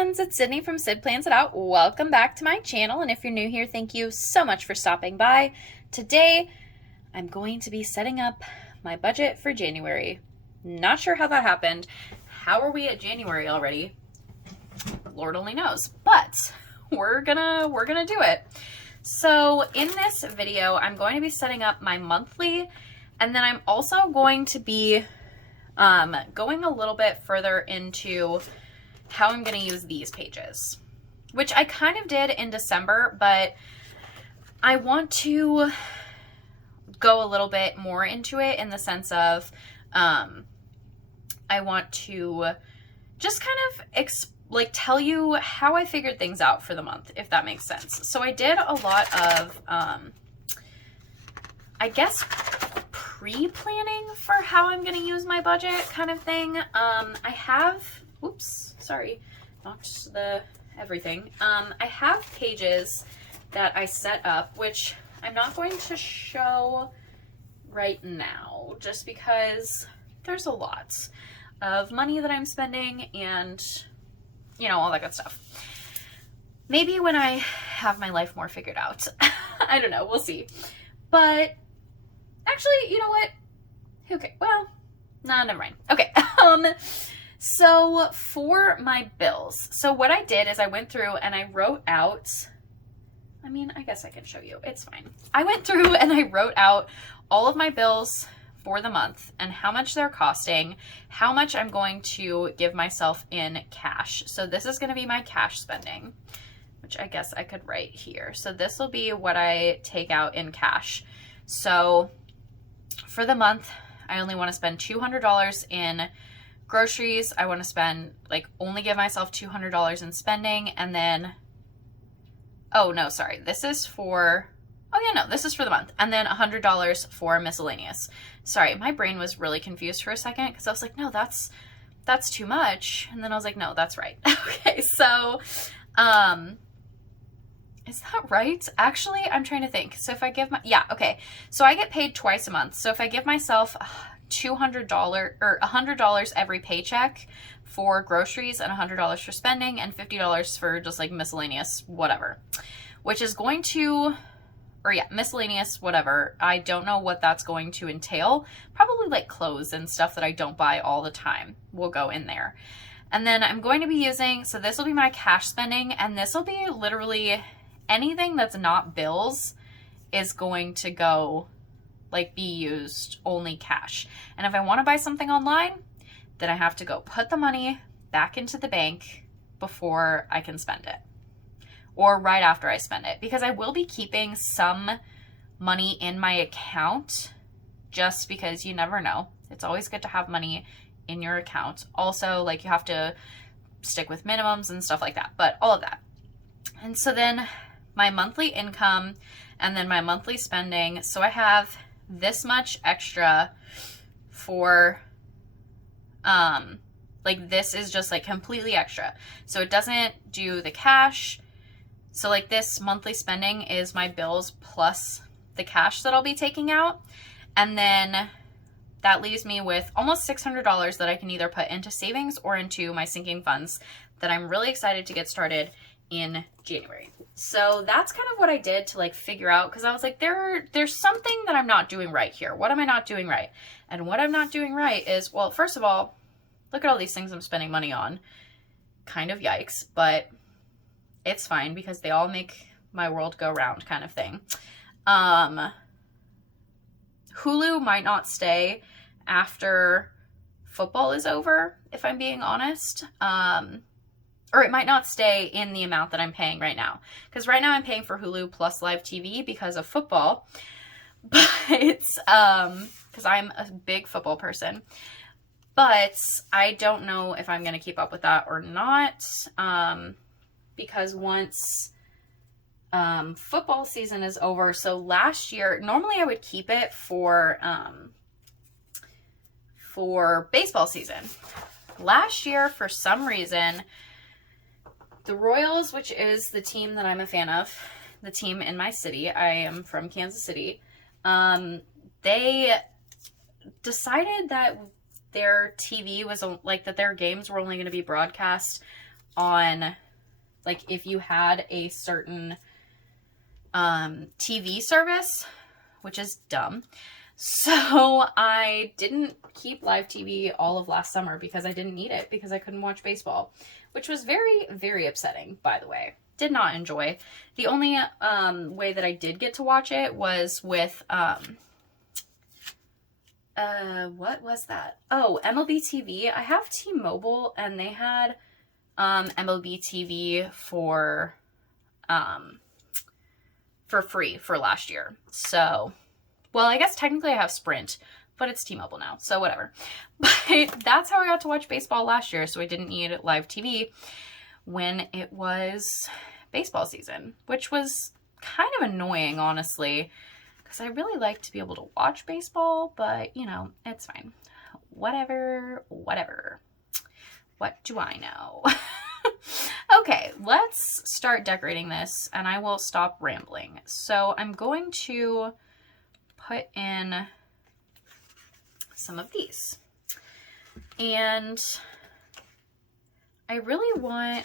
friends, it's Sydney from Sid Plans It Out. Welcome back to my channel, and if you're new here, thank you so much for stopping by. Today, I'm going to be setting up my budget for January. Not sure how that happened. How are we at January already? Lord only knows, but we're gonna do it. So in this video, I'm going to be setting up my monthly, and then I'm also going to be going a little bit further into how I'm going to use these pages, which I kind of did in December, but I want to go a little bit more into it in the sense of I want to just kind of tell you how I figured things out for the month, if that makes sense. So I did a lot of, I guess, pre-planning for how I'm going to use my budget kind of thing. I have, oops, sorry, knocked everything. I have pages that I set up, which I'm not going to show right now, just because there's a lot of money that I'm spending and, you know, all that good stuff. Maybe when I have my life more figured out. I don't know, we'll see. But actually, you know what? Okay, well, nah, never mind. Okay, so for my bills, so what I did is I went through and I wrote out, I mean, I guess I can show you, it's fine. I went through and I wrote out all of my bills for the month and how much they're costing, how much I'm going to give myself in cash. So this is going to be my cash spending, which I guess I could write here. So this will be what I take out in cash. So for the month, I only want to spend $200 in groceries. I want to spend, only give myself $200 in spending, and then, oh no, sorry, this is for, oh yeah, no, this is for the month, and then $100 for miscellaneous. Sorry, my brain was really confused for a second, because I was like, no, that's too much, and then I was like, no, that's right. Okay, so, is that right? Actually, I'm trying to think. So if I give yeah, okay. So I get paid twice a month. So if I give myself $200 or $100 every paycheck for groceries and $100 for spending and $50 for just miscellaneous whatever, which is going to, or yeah, miscellaneous whatever. I don't know what that's going to entail. Probably clothes and stuff that I don't buy all the time will go in there. And then I'm going to be using, so this will be my cash spending, and this will be literally anything that's not bills is going to go, be used only cash. And if I want to buy something online, then I have to go put the money back into the bank before I can spend it, or right after I spend it, because I will be keeping some money in my account just because you never know. It's always good to have money in your account. Also, you have to stick with minimums and stuff like that, but all of that. And so then my monthly income and then my monthly spending. So I have this much extra for, this is just completely extra. So it doesn't do the cash. So this monthly spending is my bills plus the cash that I'll be taking out. And then that leaves me with almost $600 that I can either put into savings or into my sinking funds that I'm really excited to get started in January. So that's kind of what I did to figure out, because I was there's something that I'm not doing right here. What am I not doing right? And what I'm not doing right is, well, first of all, look at all these things I'm spending money on. Kind of yikes, but it's fine because they all make my world go round kind of thing. Hulu might not stay after football is over, if I'm being honest. Or it might not stay in the amount that I'm paying right now. Because right now I'm paying for Hulu plus live TV because of football. But, because I'm a big football person. But I don't know if I'm going to keep up with that or not. Because once football season is over, so last year, normally I would keep it for baseball season. Last year, for some reason, the Royals, which is the team that I'm a fan of, the team in my city, I am from Kansas City, they decided that their TV was, that their games were only going to be broadcast on, like, if you had a certain TV service, which is dumb. So I didn't keep live TV all of last summer because I didn't need it, because I couldn't watch baseball, which was very, very upsetting, by the way. Did not enjoy. The only way that I did get to watch it was with, what was that? Oh, MLB TV. I have T-Mobile, and they had MLB TV for free for last year. So, well, I guess technically I have Sprint, but it's T-Mobile now, so whatever. But that's how I got to watch baseball last year, so I didn't need live TV when it was baseball season, which was kind of annoying, honestly, because I really like to be able to watch baseball, but, you know, it's fine. Whatever. What do I know? Okay, let's start decorating this, and I will stop rambling. So I'm going to put in some of these. And I really want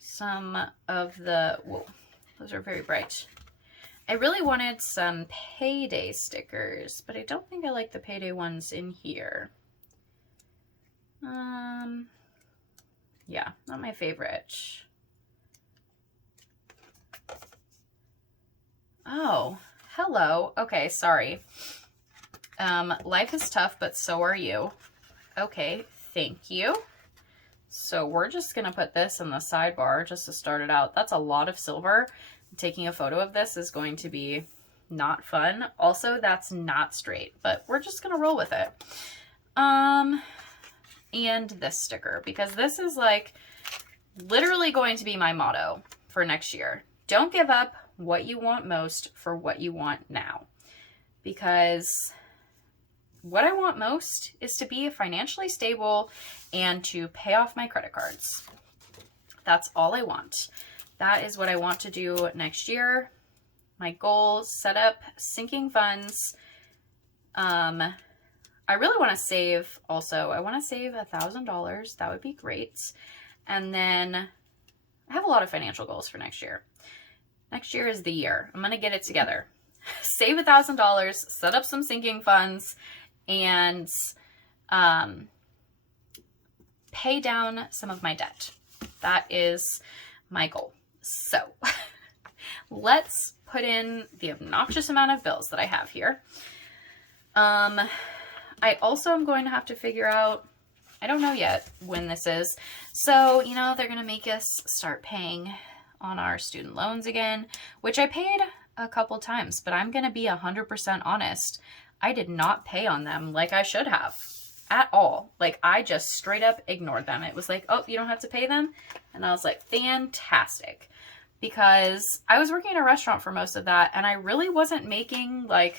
some of the, whoa, those are very bright. I really wanted some payday stickers, but I don't think I like the payday ones in here. Yeah, not my favorite. Oh, hello. Okay, sorry. Life is tough, but so are you. Okay, thank you. So we're just gonna put this in the sidebar just to start it out. That's a lot of silver. Taking a photo of this is going to be not fun. Also, that's not straight, but we're just gonna roll with it. And this sticker, because this is like literally going to be my motto for next year. Don't give up what you want most for what you want now. Because what I want most is to be financially stable and to pay off my credit cards. That's all I want. That is what I want to do next year. My goal, set up sinking funds. I really want to save also. I want to save $1,000. That would be great. And then I have a lot of financial goals for next year. Next year is the year. I'm going to get it together. Save $1,000, set up some sinking funds, and pay down some of my debt. That is my goal. So let's put in the obnoxious amount of bills that I have here. I also am going to have to figure out, I don't know yet when this is. So, you know, they're going to make us start paying on our student loans again, which I paid a couple times, but I'm going to be 100% honest. I did not pay on them like I should have at all. Like, I just straight up ignored them. It was like, oh, you don't have to pay them? And I was like, fantastic. Because I was working in a restaurant for most of that, and I really wasn't making like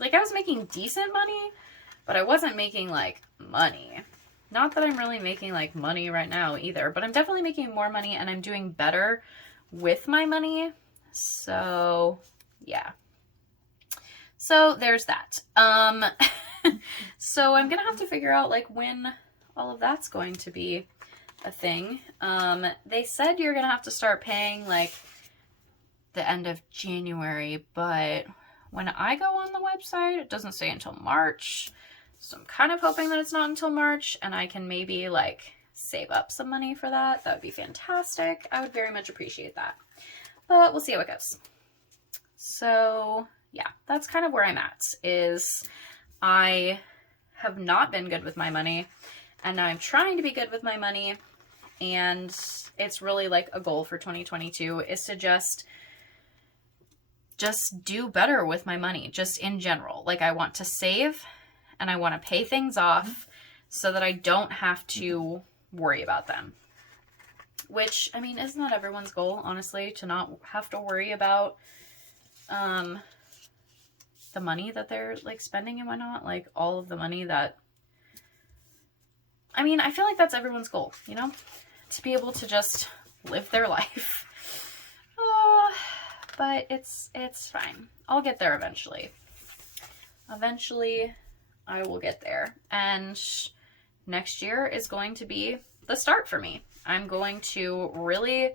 I was making decent money, but I wasn't making like money. Not that I'm really making like money right now either, but I'm definitely making more money and I'm doing better with my money. So yeah. So there's that. So I'm going to have to figure out like when all of that's going to be a thing. They said you're going to have to start paying like the end of January, but when I go on the website, it doesn't say until March. So I'm kind of hoping that it's not until March and I can maybe like save up some money for that. That would be fantastic. I would very much appreciate that. But we'll see how it goes. So yeah, that's kind of where I'm at, is I have not been good with my money and now I'm trying to be good with my money. And it's really like a goal for 2022 is to just do better with my money, just in general. Like, I want to save and I want to pay things off so that I don't have to worry about them. Which, I mean, isn't that everyone's goal, honestly, to not have to worry about the money that they're like spending and whatnot, like all of the money that, I mean, I feel like that's everyone's goal, you know, to be able to just live their life. But it's fine. I'll get there eventually. Eventually, I will get there. And next year is going to be the start for me. I'm going to really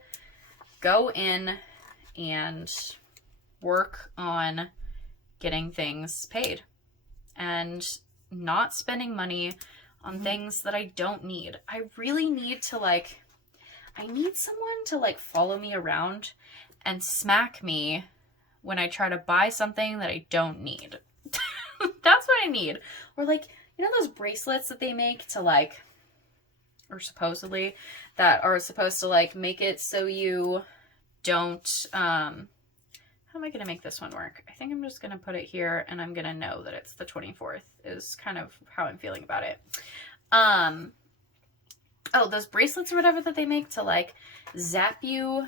go in and work on getting things paid and not spending money on things that I don't need. I really need to like, I need someone to like follow me around and smack me when I try to buy something that I don't need. That's what I need. Or like, you know those bracelets that they make to like, or supposedly, that are supposed to like make it so you don't, how am I going to make this one work? I think I'm just going to put it here and I'm going to know that it's the 24th is kind of how I'm feeling about it. Oh, those bracelets or whatever that they make to like zap you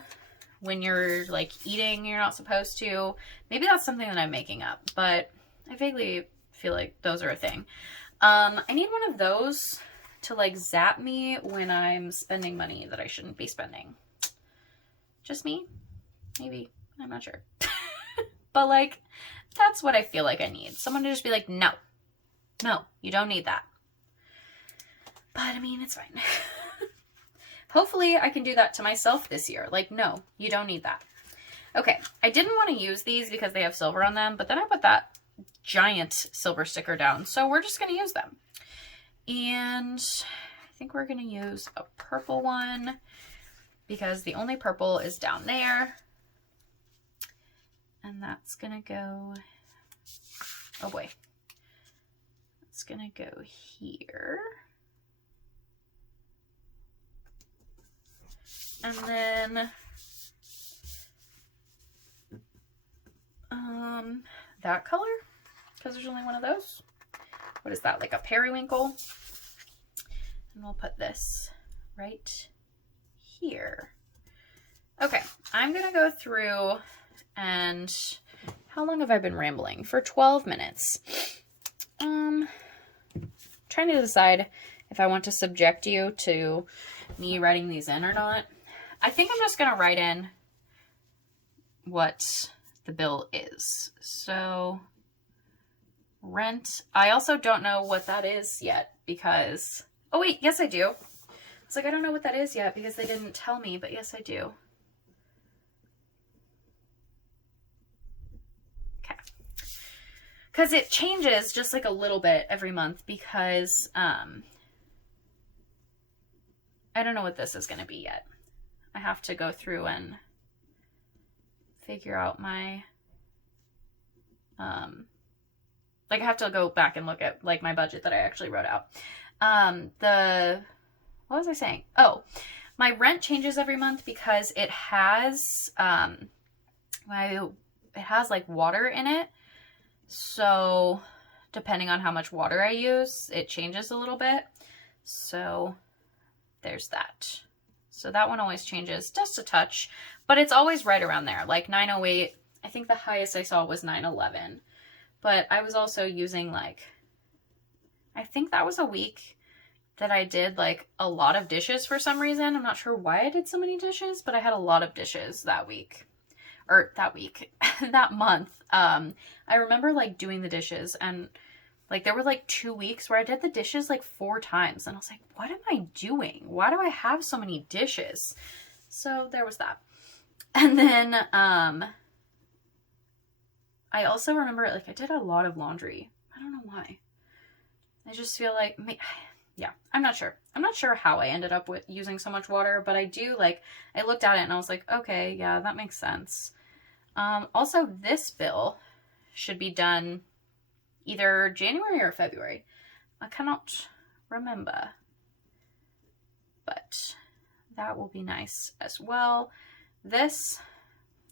when you're like eating, you're not supposed to. Maybe that's something that I'm making up, but I vaguely feel like those are a thing. I need one of those to like zap me when I'm spending money that I shouldn't be spending. Just me? Maybe. I'm not sure. But like, that's what I feel like I need. Someone to just be like, no, you don't need that. But I mean, it's fine. Hopefully I can do that to myself this year. Like, no, you don't need that. Okay, I didn't want to use these because they have silver on them, but then I put that giant silver sticker down. So we're just going to use them. And I think we're going to use a purple one because the only purple is down there. And that's going to go, oh boy, it's going to go here. And then, that color, because there's only one of those. What is that, like a periwinkle? And we'll put this right here. Okay, I'm going to go through and how long have I been rambling? For 12 minutes. Trying to decide if I want to subject you to me writing these in or not. I think I'm just going to write in what the bill is. So rent. I also don't know what that is yet because, oh wait, yes I do. It's like, I don't know what that is yet because they didn't tell me, but yes I do. Okay. Because it changes just like a little bit every month because I don't know what this is going to be yet. I have to go through and figure out my, like I have to go back and look at like my budget that I actually wrote out. What was I saying? Oh, my rent changes every month because it has, it has like water in it. So depending on how much water I use, it changes a little bit. So there's that. So that one always changes just a touch, but it's always right around there, like 908. I think the highest I saw was 911, but I was also using like, I think that was a week that I did like a lot of dishes for some reason. I'm not sure why I did so many dishes, but I had a lot of dishes that week, or that month. I remember like doing the dishes and like there were like 2 weeks where I did the dishes like 4 times and I was like, what am I doing? Why do I have so many dishes? So there was that. And then I also remember like I did a lot of laundry. I don't know why. I just feel like, yeah, I'm not sure. I'm not sure how I ended up with using so much water, but I do like, I looked at it and I was like, okay, yeah, that makes sense. Also this bill should be done either January or February. I cannot remember, but that will be nice as well. This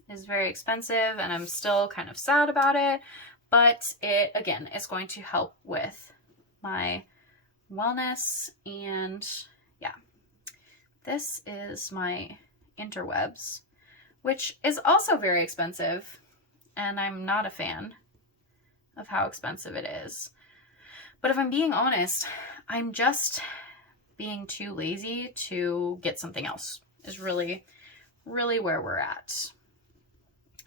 is very expensive and I'm still kind of sad about it, but it, again, is going to help with my wellness. And yeah, this is my interwebs, which is also very expensive, and I'm not a fan of how expensive it is. But if I'm being honest, I'm just being too lazy to get something else is really, really where we're at.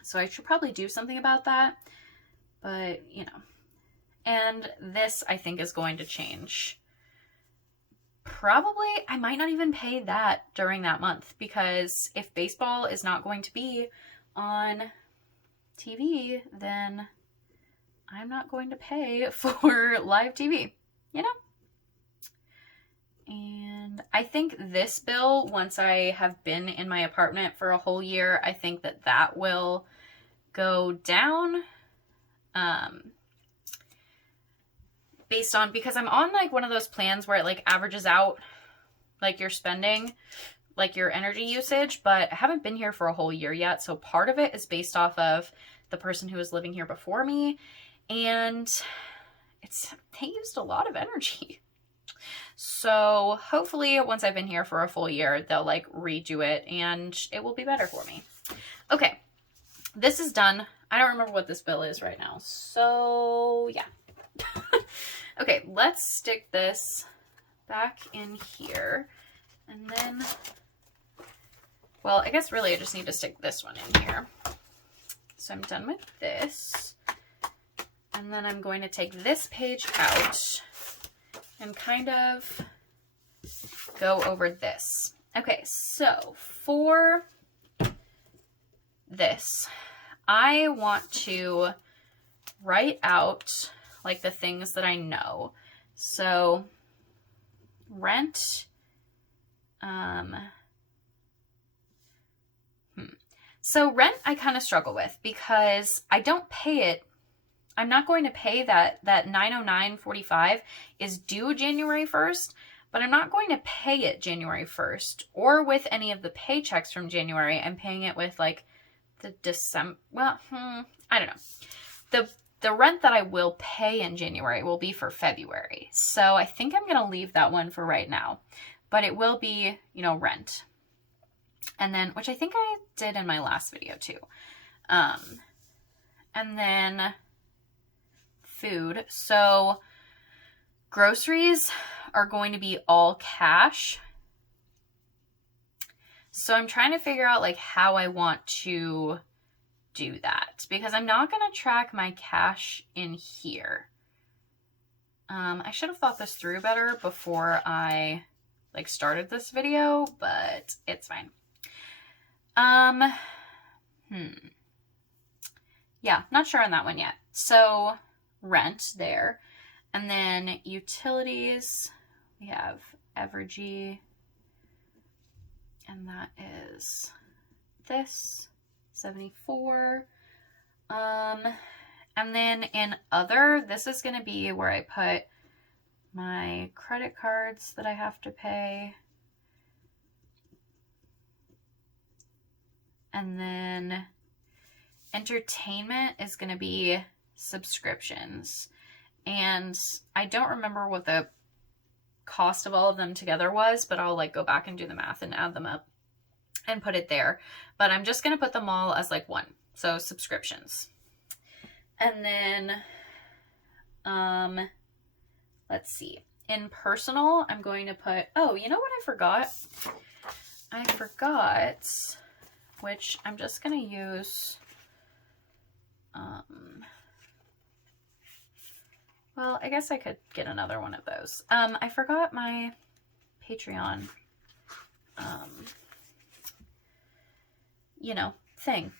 So I should probably do something about that, but you know, and this I think is going to change I might not even pay that during that month, because if baseball is not going to be on TV, then I'm not going to pay for live TV, you know? And I think this bill, once I have been in my apartment for a whole year, I think that that will go down. Based on, because I'm on like one of those plans where it like averages out like your spending, like your energy usage, but I haven't been here for a whole year yet. So part of it is based off of the person who was living here before me, and they used a lot of energy. So hopefully once I've been here for a full year, they'll like redo it and it will be better for me. Okay, this is done. I don't remember what this bill is right now. So yeah. Okay, let's stick this back in here. And then, well, I guess really I just need to stick this one in here. So I'm done with this. And then I'm going to take this page out and kind of go over this. Okay, so for this, I want to write out like the things that I know. So rent, so rent I kind of struggle with because I don't pay it. I'm not going to pay that $909.45 is due January 1st, but I'm not going to pay it January 1st or with any of the paychecks from January. I'm paying it with like the December, well, I don't know. The rent that I will pay in January will be for February. So I think I'm going to leave that one for right now, but it will be, you know, rent. And then, which I think I did in my last video too. And then food. So groceries are going to be all cash. So I'm trying to figure out like how I want to do that, because I'm not going to track my cash in here. I should have thought this through better before I like started this video, but it's fine. Yeah, not sure on that one yet. So rent there, and then utilities, we have Evergy, and that is this 74. And then in other, this is going to be where I put my credit cards that I have to pay. And then entertainment is going to be subscriptions. And I don't remember what the cost of all of them together was, but I'll like go back and do the math and add them up and put it there. But I'm just going to put them all as like one. So subscriptions. And then, let's see. In personal, I'm going to put, oh, you know what I forgot? I forgot, which I'm just going to use, well, I guess I could get another one of those. I forgot my Patreon, you know, thing.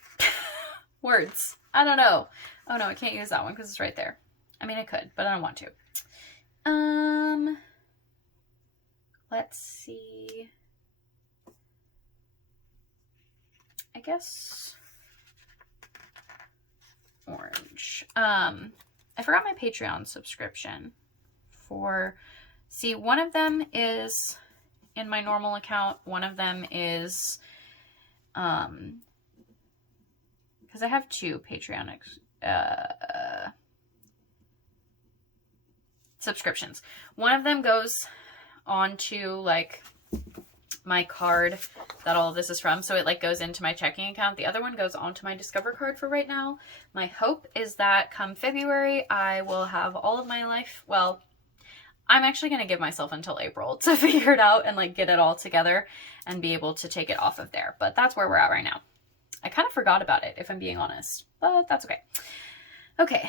Words. I don't know. Oh no, I can't use that one because it's right there. I mean, I could, but I don't want to. Let's see. I guess orange. I forgot my Patreon subscription for, see, one of them is in my normal account. One of them is, because I have two Patreon subscriptions. One of them goes on to like my card that all of this is from, so it like goes into my checking account. The other one goes onto my Discover card for right now. My hope is that come February I will have all of my life, well, I'm actually going to give myself until April to figure it out and like get it all together and be able to take it off of there, but that's where we're at right now. I kind of forgot about it, if I'm being honest, but that's okay. Okay,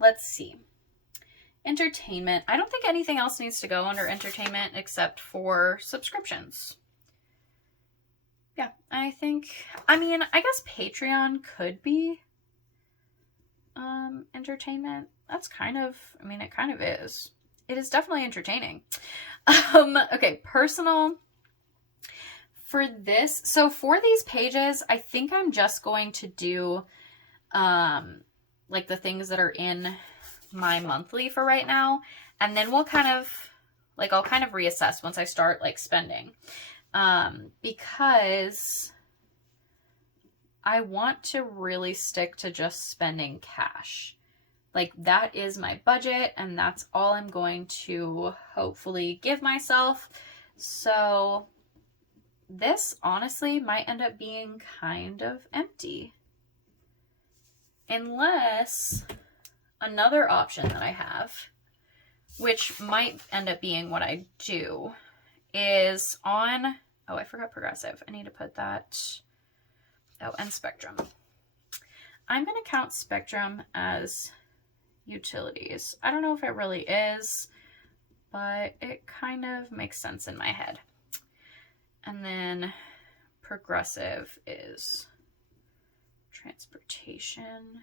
let's see. Entertainment. I don't think anything else needs to go under entertainment except for subscriptions. Yeah, I guess Patreon could be entertainment. That's it kind of is. It is definitely entertaining. Okay, personal. For this, so for these pages, I think I'm just going to do like the things that are in my monthly for right now, and then we'll I'll kind of reassess once I start like spending, because I want to really stick to just spending cash. Like, that is my budget, and that's all I'm going to hopefully give myself. So this honestly might end up being kind of empty, unless another option that I have, which might end up being what I do, is on, oh, I forgot Progressive. I need to put that, oh, and Spectrum. I'm going to count Spectrum as utilities. I don't know if it really is, but it kind of makes sense in my head. And then Progressive is transportation.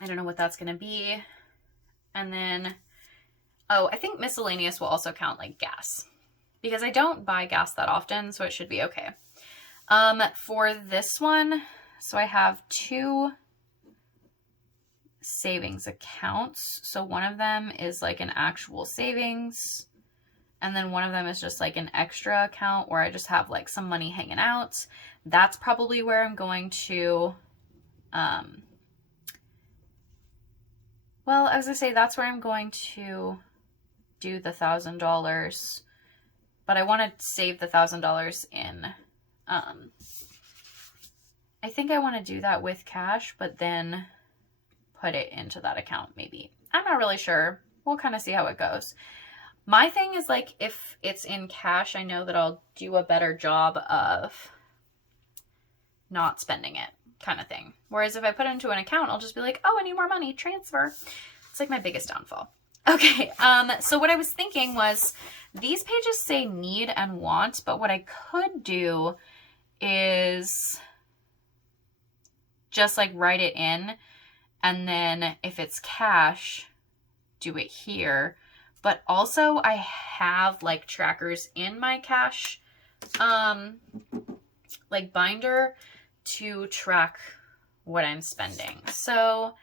I don't know what that's going to be. And then, oh, I think miscellaneous will also count like gas, because I don't buy gas that often, so it should be okay. For this one, so I have 2 savings accounts. So one of them is like an actual savings, and then one of them is just like an extra account where I just have like some money hanging out. That's probably where I'm going to, well, as I say, that's where I'm going to do the $1,000, but I want to save the $1,000 in, I think I want to do that with cash, but then put it into that account maybe. I'm not really sure. We'll kind of see how it goes. My thing is, like, if it's in cash, I know that I'll do a better job of not spending it, kind of thing. Whereas if I put it into an account, I'll just be like, oh, I need more money, transfer. It's like my biggest downfall. Okay, so what I was thinking was, these pages say need and want, but what I could do is just like write it in, and then if it's cash, do it here. But also I have like trackers in my cash like binder to track what I'm spending. So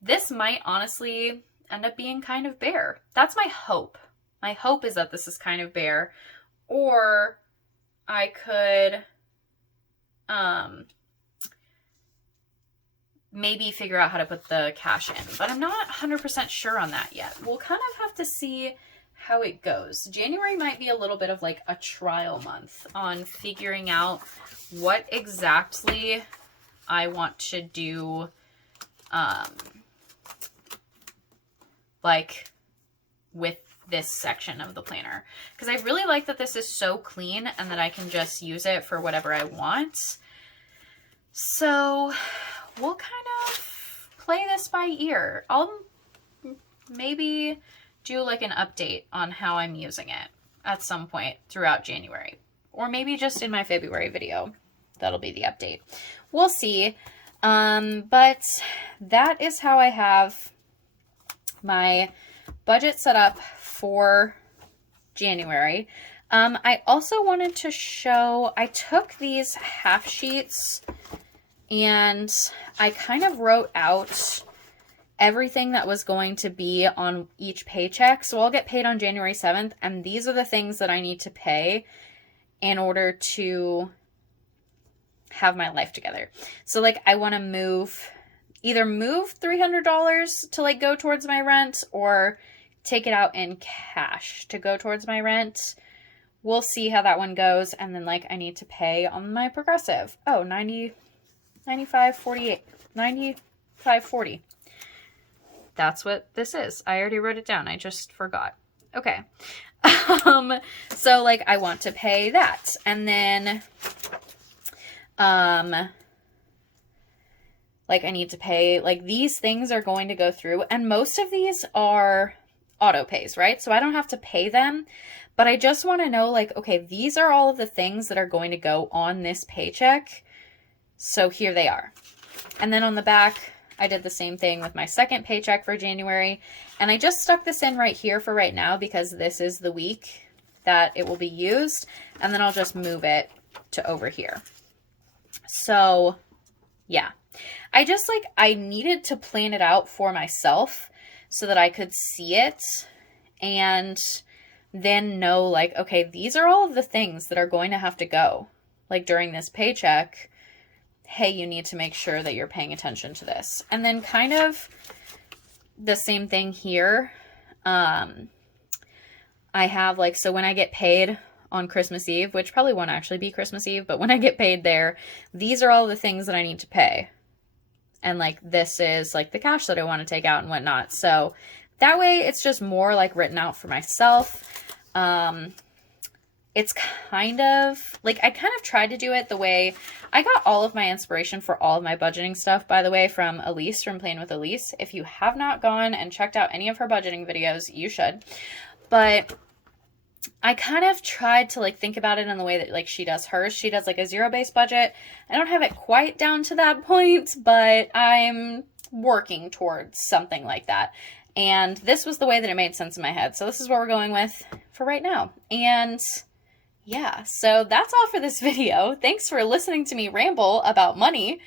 this might honestly end up being kind of bare. That's my hope. My hope is that this is kind of bare, or I could maybe figure out how to put the cash in, but I'm not 100% sure on that yet. We'll kind of have to see how it goes. January might be a little bit of like a trial month on figuring out what exactly I want to do, like with this section of the planner, because I really like that this is so clean and that I can just use it for whatever I want. So we'll kind of play this by ear. I'll maybe do like an update on how I'm using it at some point throughout January, or maybe just in my February video. That'll be the update. We'll see. But that is how I have my budget set up for January. I also wanted to show, I took these half sheets and I kind of wrote out everything that was going to be on each paycheck. So I'll get paid on January 7th, and these are the things that I need to pay in order to have my life together. So like I want to either move $300 to like go towards my rent, or take it out in cash to go towards my rent. We'll see how that one goes. And then like I need to pay on my Progressive. Oh, 95.40. That's what this is. I already wrote it down. I just forgot. Okay. So like I want to pay that. And then like I need to pay, like these things are going to go through, and most of these are auto pays, right? So I don't have to pay them, but I just want to know like, okay, these are all of the things that are going to go on this paycheck. So here they are. And then on the back, I did the same thing with my second paycheck for January, and I just stuck this in right here for right now because this is the week that it will be used, and then I'll just move it to over here. So yeah, I needed to plan it out for myself so that I could see it and then know like, okay, these are all of the things that are going to have to go like during this paycheck. Hey, you need to make sure that you're paying attention to this. And then kind of the same thing here. I have like, so when I get paid on Christmas Eve, which probably won't actually be Christmas Eve, but when I get paid there, these are all the things that I need to pay. And like, this is like the cash that I want to take out and whatnot. So that way it's just more like written out for myself. It's kind of like, I kind of tried to do it the way I got all of my inspiration for all of my budgeting stuff, by the way, from Elise, from Playing with Elise. If you have not gone and checked out any of her budgeting videos, you should. But I kind of tried to like think about it in the way that like she does hers. She does like a zero-based budget. I don't have it quite down to that point, but I'm working towards something like that. And this was the way that it made sense in my head. So this is what we're going with for right now. And yeah, so that's all for this video. Thanks for listening to me ramble about money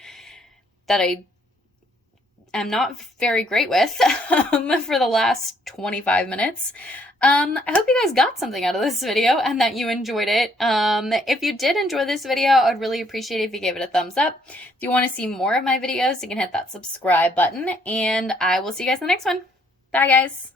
that I am not very great with for the last 25 minutes. I hope you guys got something out of this video and that you enjoyed it. If you did enjoy this video, I'd really appreciate it if you gave it a thumbs up. If you want to see more of my videos, you can hit that subscribe button, and I will see you guys in the next one. Bye, guys.